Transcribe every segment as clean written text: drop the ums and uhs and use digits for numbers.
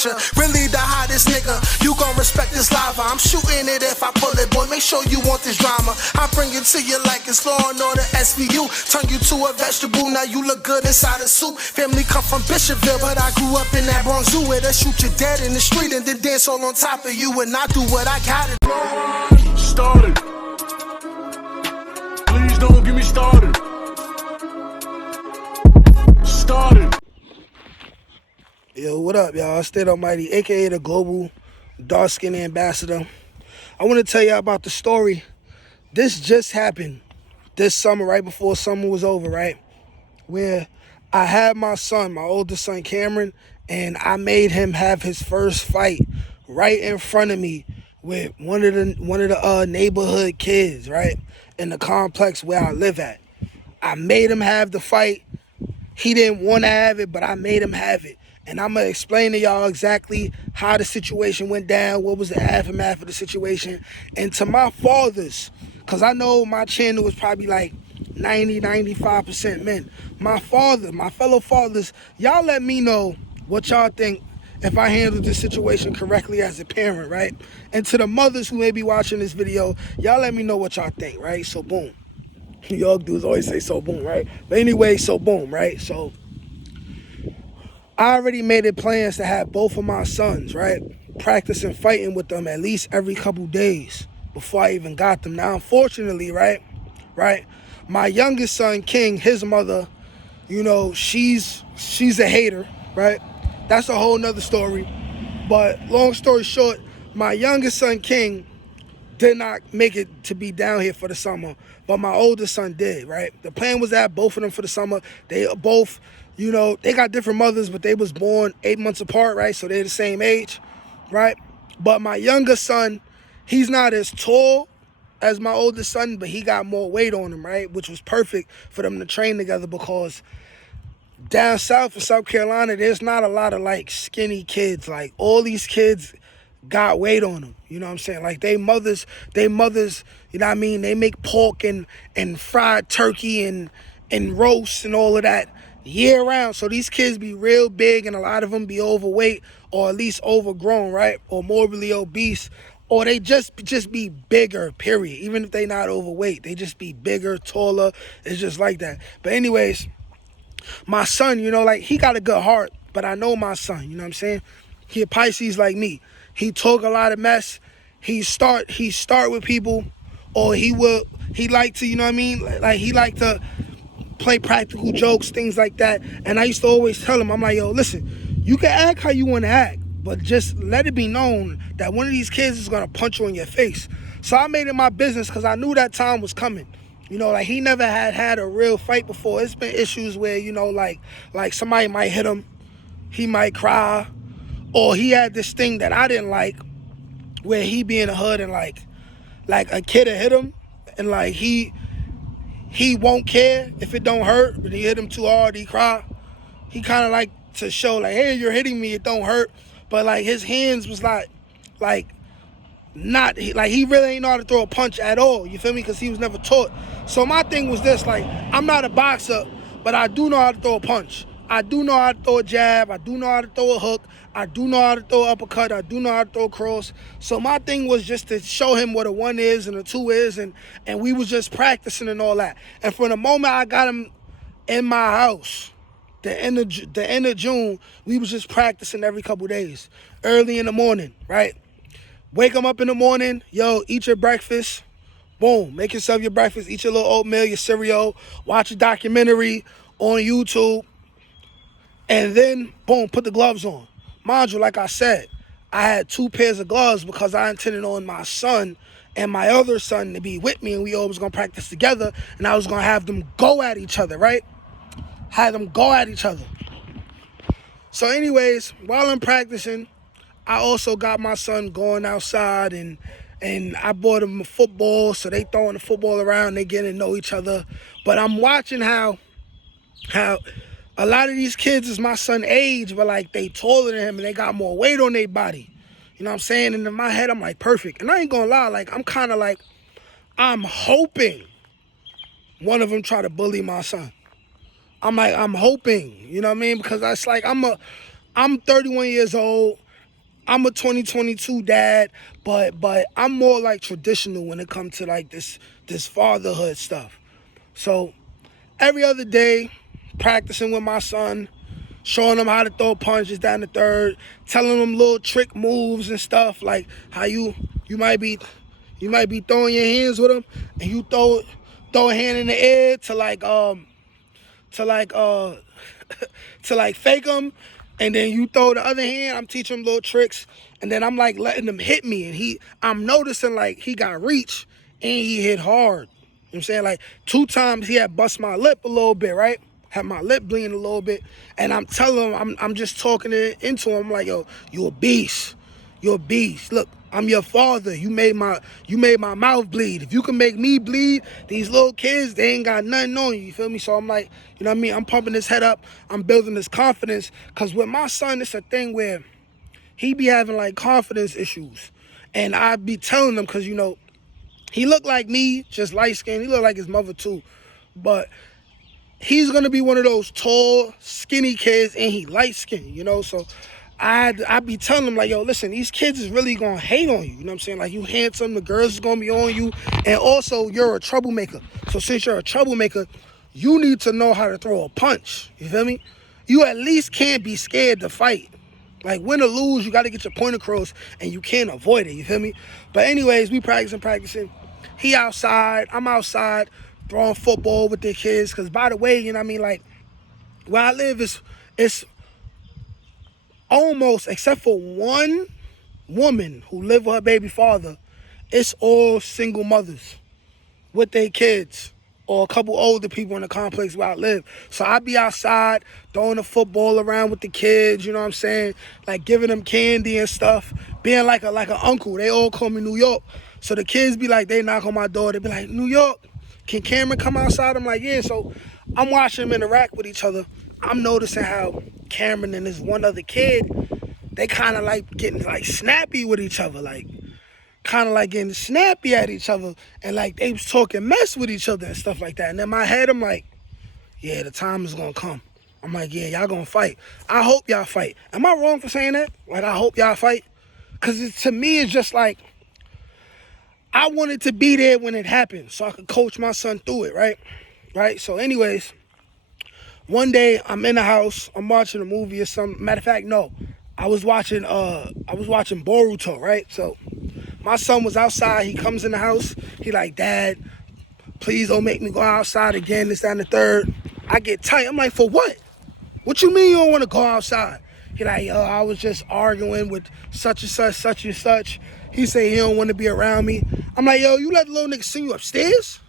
picture. Really the hottest nigga, you gon' respect this lava. I'm shooting it if I pull it, boy, make sure you want this drama. I bring it to you like it's Law and Order SVU. Turn you to a vegetable, now you look good inside a soup. Family come from Bishopville, but I grew up in that Bronx Zoo where they shoot you dead in the street and then dance all on top of you. And I do what I gotta do. Started. Please don't get me started. Started. Yo, what up, y'all? State Almighty, aka the Global Dark Skin Ambassador. I want to tell y'all about the story. This just happened this summer, right before summer was over, right? Where I had my son, my oldest son, Cameron, and I made him have his first fight right in front of me with one of the neighborhood kids, right? In the complex where I live at. I made him have the fight. He didn't want to have it, but I made him have it. And I'm going to explain to y'all exactly how the situation went down, what was the aftermath of the situation. And to my fathers, because I know my channel was probably like 90-95% men. My fellow fathers, y'all let me know what y'all think if I handled this situation correctly as a parent, right? And to the mothers who may be watching this video, y'all let me know what y'all think, right? So boom. Y'all dudes always say so boom, right? But anyway, so boom, right? So I already made it plans to have both of my sons, right? Practicing fighting with them at least every couple days before I even got them. Now, unfortunately, right? My youngest son, King, his mother, you know, she's a hater, right? That's a whole nother story. But long story short, my youngest son, King, did not make it to be down here for the summer, but my oldest son did, right? The plan was to have both of them for the summer. They both, you know, they got different mothers, but they was born 8 months apart, right? So they're the same age, right? But my youngest son, he's not as tall as my oldest son, but he got more weight on him, right? Which was perfect for them to train together because down south in South Carolina, there's not a lot of like skinny kids. Like all these kids got weight on them, you know what I'm saying? Like they mothers, you know what I mean? They make pork and fried turkey and roast and all of that year round. So these kids be real big and a lot of them be overweight or at least overgrown, right? Or morbidly obese, or they just be bigger, period. Even if they not overweight, they just be bigger, taller. It's just like that. But anyways, my son, you know, like he got a good heart, but I know my son, you know what I'm saying? He a Pisces like me. He talk a lot of mess. He start with people, or he like to, you know what I mean? Like he like to play practical jokes, things like that. And I used to always tell him, I'm like, yo, listen, you can act how you want to act, but just let it be known that one of these kids is gonna punch you in your face. So I made it my business because I knew that time was coming. You know, like he never had a real fight before. It's been issues where, you know, like somebody might hit him, he might cry, or he had this thing that I didn't like where he be in the hood and like a kid will hit him and like he won't care if it don't hurt, but he hit him too hard, he cry. He kind of like to show like, hey, you're hitting me, it don't hurt. But like his hands was not, he really ain't know how to throw a punch at all, you feel me? Because he was never taught. So my thing was this, like, I'm not a boxer, but I do know how to throw a punch. I do know how to throw a jab. I do know how to throw a hook. I do know how to throw an uppercut. I do know how to throw a cross. So my thing was just to show him what a 1 is and a 2 is, and we was just practicing and all that. And from the moment I got him in my house, the end of June, we was just practicing every couple days, early in the morning, right? Wake him up in the morning, yo, eat your breakfast. Boom, make yourself your breakfast, eat your little oatmeal, your cereal, watch a documentary on YouTube, and then, boom, put the gloves on. Mind you, like I said, I had 2 pairs of gloves because I intended on my son and my other son to be with me, and we always gonna practice together, and I was gonna have them go at each other, right? Had them go at each other. So anyways, while I'm practicing, I also got my son going outside, and I bought him a football, so they throwing the football around, they getting to know each other. But I'm watching how a lot of these kids is my son's age, but like they taller than him and they got more weight on their body. You know what I'm saying? And in my head, I'm like, perfect. And I ain't gonna lie, like I'm kind of like, I'm hoping one of them try to bully my son. I'm hoping, you know what I mean? Because that's like, I'm 31 years old. I'm a 2022 dad, but I'm more like traditional when it comes to like this fatherhood stuff. So every other day, practicing with my son, showing him how to throw punches down the third, telling him little trick moves and stuff, like how you might be throwing your hands with him, and you throw a hand in the air to like to like to like fake him, and then you throw the other hand. I'm teaching him little tricks, and then I'm like letting him hit me, and I'm noticing like he got reach and he hit hard. You know what I'm saying? Like 2 times he had bust my lip a little bit, right? Had my lip bleeding a little bit, and I'm telling him, I'm just talking into him, I'm like, yo, you a beast. You're a beast. Look, I'm your father. You made my mouth bleed. If you can make me bleed, these little kids, they ain't got nothing on you. You feel me? So I'm like, you know what I mean? I'm pumping his head up. I'm building his confidence. Because with my son, it's a thing where he be having like confidence issues. And I be telling him, because, you know, he look like me, just light skinned. He look like his mother too. But he's going to be one of those tall, skinny kids, and he light skinned, you know? So I be telling them, like, yo, listen, these kids is really going to hate on you. You know what I'm saying? Like, you handsome, the girls is going to be on you. And also, you're a troublemaker. So since you're a troublemaker, you need to know how to throw a punch. You feel me? You at least can't be scared to fight. Like, win or lose, you got to get your point across, and you can't avoid it. You feel me? But anyways, we practicing. He outside. I'm outside throwing football with the kids. Because, by the way, you know what I mean? Like, where I live it's almost, except for one woman who lived with her baby father, it's all single mothers with their kids or a couple older people in the complex where I live. So I be outside throwing the football around with the kids, you know what I'm saying? Like giving them candy and stuff, being like an uncle. They all call me New York. So the kids be like, they knock on my door, they be like, New York, can Cameron come outside? I'm like, yeah. So I'm watching them interact with each other. I'm noticing how Cameron and this one other kid, they kind of like getting like snappy with each other, like kind of like getting snappy at each other, and like they was talking mess with each other and stuff like that. And in my head, I'm like, yeah, the time is gonna come. I'm like, yeah, y'all gonna fight. I hope y'all fight. Am I wrong for saying that? Like, I hope y'all fight? Because to me, it's just like, I wanted to be there when it happened so I could coach my son through it, right? Right? So anyways, one day I'm in the house, I'm watching a movie or something. Matter of fact, no. I was watching Boruto, right? So my son was outside, he comes in the house, he like, Dad, please don't make me go outside again, this, that, and the third. I get tight. I'm like, for what? What you mean you don't want to go outside? He like, yo, I was just arguing with such and such, such and such. He say he don't want to be around me. I'm like, yo, you let the little nigga send you upstairs?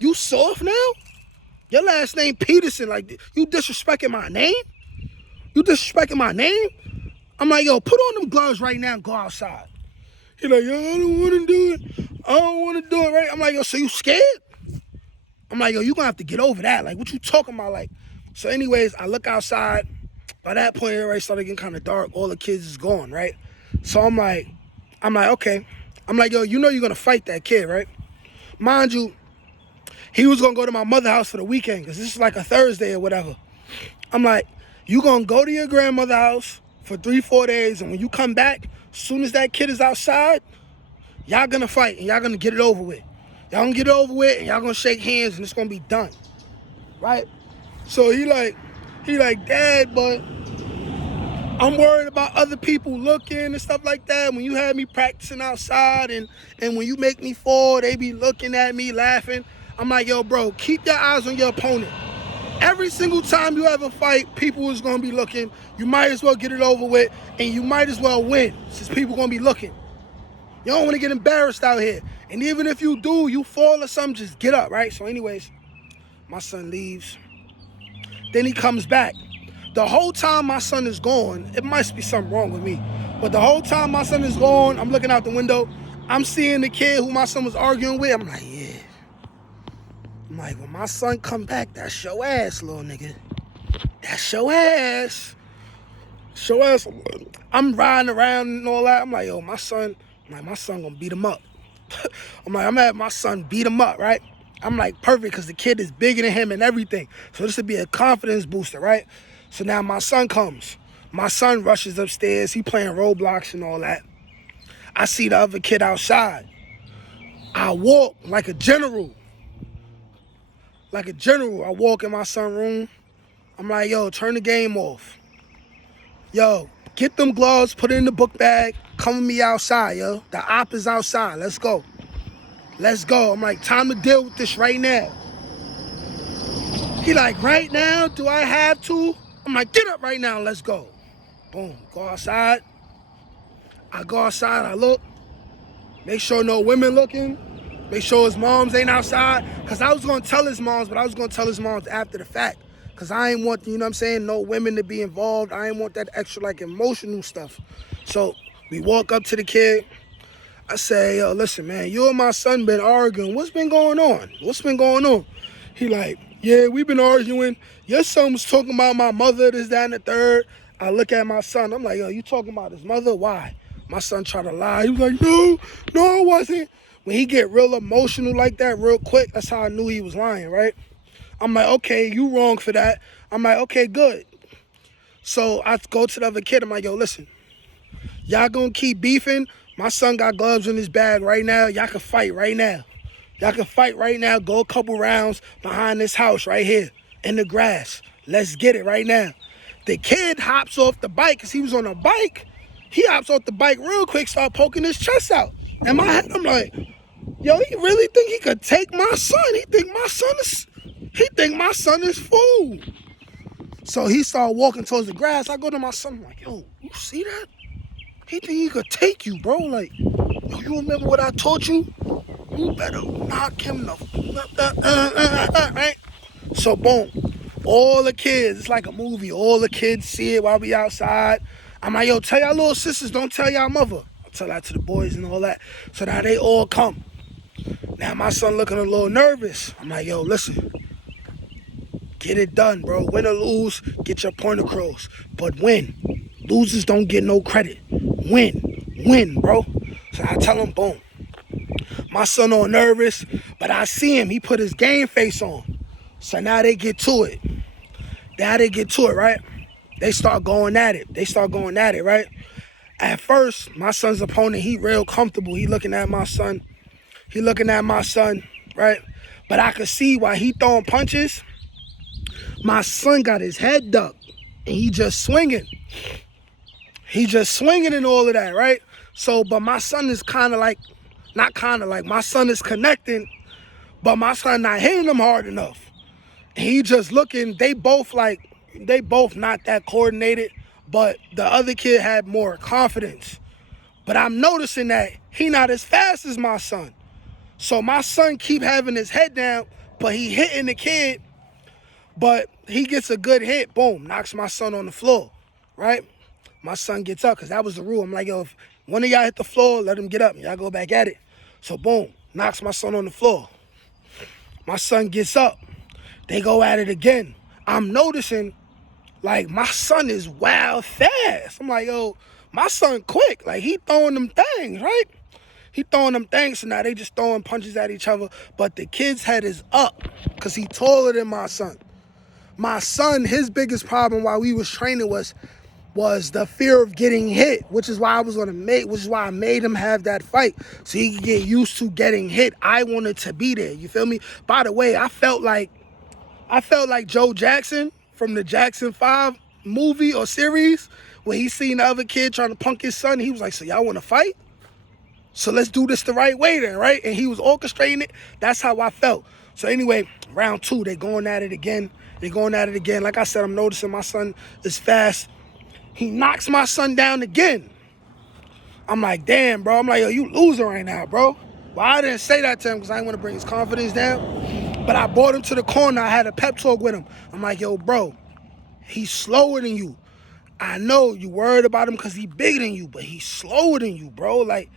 You soft now? Your last name Peterson, like, you disrespecting my name? You disrespecting my name? I'm like, yo, put on them gloves right now and go outside. He like, yo, I don't want to do it. I don't want to do it, right? I'm like, yo, so you scared? I'm like, yo, you gonna have to get over that. Like, what you talking about? Like, so anyways, I look outside. By that point, it already started getting kind of dark. All the kids is gone, right? So I'm like, okay. I'm like, yo, you know you're gonna fight that kid, right? Mind you, he was gonna go to my mother's house for the weekend, because this is like a Thursday or whatever. I'm like, you gonna go to your grandmother's house for 3-4 days, and when you come back, as soon as that kid is outside, y'all gonna fight, and y'all gonna get it over with. Y'all gonna get it over with, and y'all gonna shake hands, and it's gonna be done, right? So he like, Dad, but I'm worried about other people looking and stuff like that. When you have me practicing outside, and when you make me fall, they be looking at me, laughing. I'm like, yo, bro, keep your eyes on your opponent. Every single time you have a fight, people is going to be looking. You might as well get it over with, and you might as well win, since people going to be looking. You don't want to get embarrassed out here. And even if you do, you fall or something, just get up, right? So anyways, my son leaves. Then he comes back. The whole time my son is gone, it must be something wrong with me, but the whole time my son is gone, I'm looking out the window, I'm seeing the kid who my son was arguing with. I'm like, yeah. I'm like, when my son come back, that's your ass, little nigga. That's your ass. Show ass. I'm riding around and all that. I'm like, yo, my son gonna beat him up. I'm gonna have my son beat him up, right? I'm like, perfect, because the kid is bigger than him and everything. So this would be a confidence booster, right? So now my son comes. My son rushes upstairs. He playing Roblox and all that. I see the other kid outside. I walk like a general. Like a general. I walk in my son's room. I'm like, yo, turn the game off. Yo, get them gloves, put it in the book bag, come with me outside, yo. The op is outside. Let's go. Let's go. I'm like, time to deal with this right now. He like, right now? Do I have to? I'm like, get up right now. Let's go. Boom. Go outside. I go outside. I look. Make sure no women looking. Make sure his moms ain't outside. Because I was going to tell his moms, but I was going to tell his moms after the fact. Because I ain't want, you know what I'm saying, no women to be involved. I ain't want that extra, like, emotional stuff. So we walk up to the kid. I say, yo, listen, man, you and my son been arguing. What's been going on? What's been going on? He like, yeah, we've been arguing. Your son was talking about my mother, this, that, and the third. I look at my son. I'm like, yo, you talking about his mother? Why? My son tried to lie. He was like, no, I wasn't. When he get real emotional like that real quick, that's how I knew he was lying, right? I'm like, okay, you wrong for that. I'm like, okay, good. So I go to the other kid. I'm like, yo, listen, y'all gonna keep beefing? My son got gloves in his bag right now. Y'all can fight right now. Y'all can fight right now. Go a couple rounds behind this house right here in the grass. Let's get it right now. The kid hops off the bike because he was on a bike. He hops off the bike real quick, start poking his chest out. In my head, I'm like, yo, he really think he could take my son? He think my son is fool. So he started walking towards the grass. I go to my son, I'm like, yo, you see that? He think he could take you, bro. Like, yo, you remember what I taught you? You better knock him the right? So boom, all the kids, it's like a movie. All the kids see it while we outside. I'm like, yo, tell y'all little sisters, don't tell y'all mother. I tell that to the boys and all that. So now they all come. Now my son looking a little nervous. I'm like, yo, listen, get it done, bro. Win or lose, get your point across. But win. Losers don't get no credit. Win, bro. So I tell him, boom. My son all nervous, but I see him. He put his game face on. So now they get to it. Right? They start going at it, right? At first, my son's opponent, he real comfortable. He looking at my son, right? But I could see while he throwing punches, my son got his head ducked, and he just swinging. And all of that, right? So, but my son is my son is connecting, but my son not hitting him hard enough. He just looking, they both not that coordinated, but the other kid had more confidence. But I'm noticing that he not as fast as my son. So my son keep having his head down, but he hitting the kid, but he gets a good hit, boom, knocks my son on the floor, right? My son gets up, because that was the rule. I'm like, yo, if one of y'all hit the floor, let him get up. Y'all go back at it. So boom, knocks my son on the floor. My son gets up. They go at it again. I'm noticing, like, my son is wild fast. I'm like, yo, my son quick. Like, he throwing them things, right? He throwing them things, so now they just throwing punches at each other. But the kid's head is up, because he taller than my son. My son, his biggest problem while we was training was the fear of getting hit, which is why I made him have that fight, so he could get used to getting hit. I wanted to be there, you feel me? By the way, I felt like Joe Jackson from the Jackson 5 movie or series, when he seen the other kid trying to punk his son. He was like, so y'all want to fight? So let's do this the right way then, right? And he was orchestrating it. That's how I felt. So anyway, round 2, they going at it again. Like I said, I'm noticing my son is fast. He knocks my son down again. I'm like, damn, bro. I'm like, yo, you losing right now, bro. Well, I didn't say that to him because I didn't want to bring his confidence down. But I brought him to the corner. I had a pep talk with him. I'm like, yo, bro, he's slower than you. I know you worried about him because he's bigger than you, but he's slower than you, bro. Like,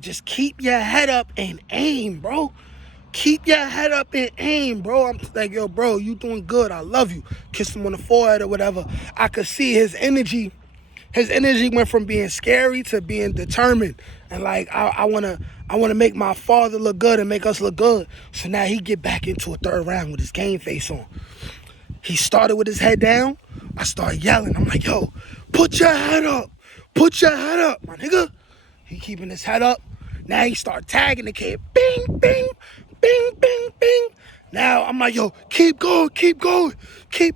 just keep your head up and aim, bro. Keep your head up and aim, bro. I'm like, yo, bro, you doing good. I love you. Kiss him on the forehead or whatever. I could see his energy. His energy went from being scary to being determined. And like, I wanna make my father look good and make us look good. So now he get back into a third round with his game face on. He started with his head down. I started yelling. I'm like, yo, Put your head up. Put your head up, my nigga. He keeping his head up. Now he start tagging the kid. Bing, bing, bing, bing, bing. Now I'm like, yo, keep going, keep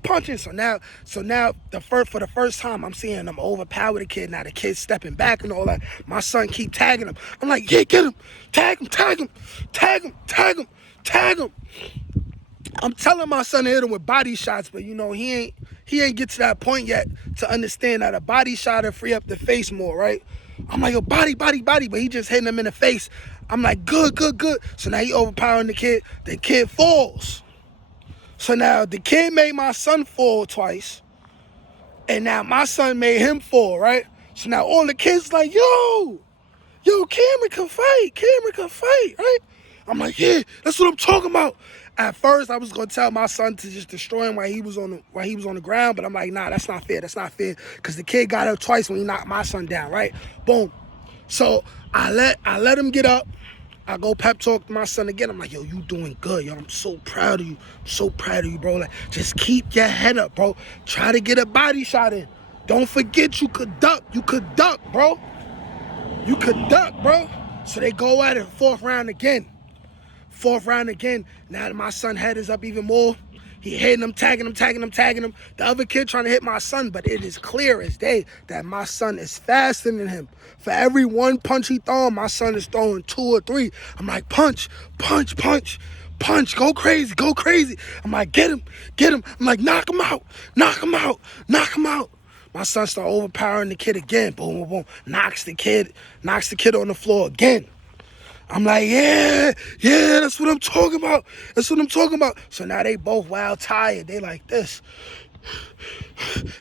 punching. So now for the first time, I'm seeing them overpower the kid. Now the kid's stepping back and all that. My son keep tagging him. I'm like, yeah, get him, tag him, tag him, tag him, tag him, tag him. I'm telling my son to hit him with body shots, but you know, he ain't get to that point yet to understand that a body shot will free up the face more, right? I'm like, yo, body, but he just hitting him in the face. I'm like, good. So now he overpowering the kid. The kid falls. So now the kid made my son fall twice, and now my son made him fall, right? So now all the kids like, yo, Cameron can fight, right? I'm like, yeah, that's what I'm talking about. At first, I was gonna tell my son to just destroy him while he was on the ground, but I'm like, nah, that's not fair, because the kid got up twice when he knocked my son down, right? Boom. So I let him get up. I go pep talk to my son again. I'm like, yo, you doing good, yo. I'm so proud of you, bro. Like, just keep your head up, bro. Try to get a body shot in. Don't forget you could duck, bro. So they go at it, fourth round again. Now that my son's head is up even more. He hitting him, tagging him. The other kid trying to hit my son, but it is clear as day that my son is faster than him. For every one punch he throwing, my son is throwing 2 or 3. I'm like, punch, go crazy. I'm like, get him. I'm like, knock him out. My son start overpowering the kid again. Boom. Knocks the kid on the floor again. I'm like, yeah, that's what I'm talking about. So now they both wild tired. They like this.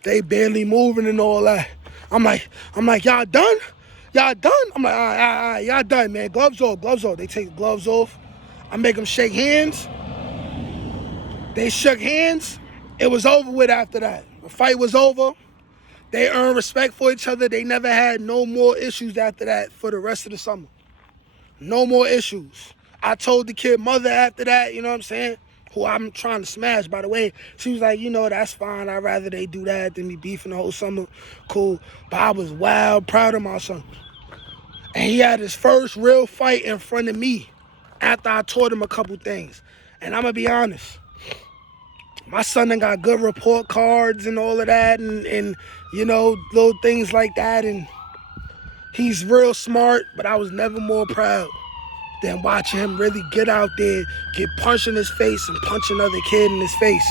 They barely moving and all that. I'm like, y'all done? I'm like, all right, y'all done, man. Gloves off. They take the gloves off. I make them shake hands. They shook hands. It was over with after that. The fight was over. They earned respect for each other. They never had no more issues after that for the rest of the summer. No more issues. I told the kid mother after that, you know what I'm saying, who I'm trying to smash, by the way. She was like, you know, that's fine. I'd rather they do that than me beefing the whole summer. Cool. But I was wild proud of my son. And he had his first real fight in front of me after I taught him a couple things. And I'm going to be honest. My son done got good report cards and all of that and you know, little things like that. And he's real smart, but I was never more proud than watching him really get out there, get punched in his face and punch another kid in his face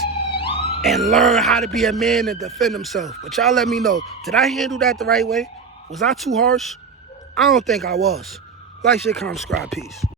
and learn how to be a man and defend himself. But y'all let me know, did I handle that the right way? Was I too harsh? I don't think I was. Like, share, comment, subscribe, peace.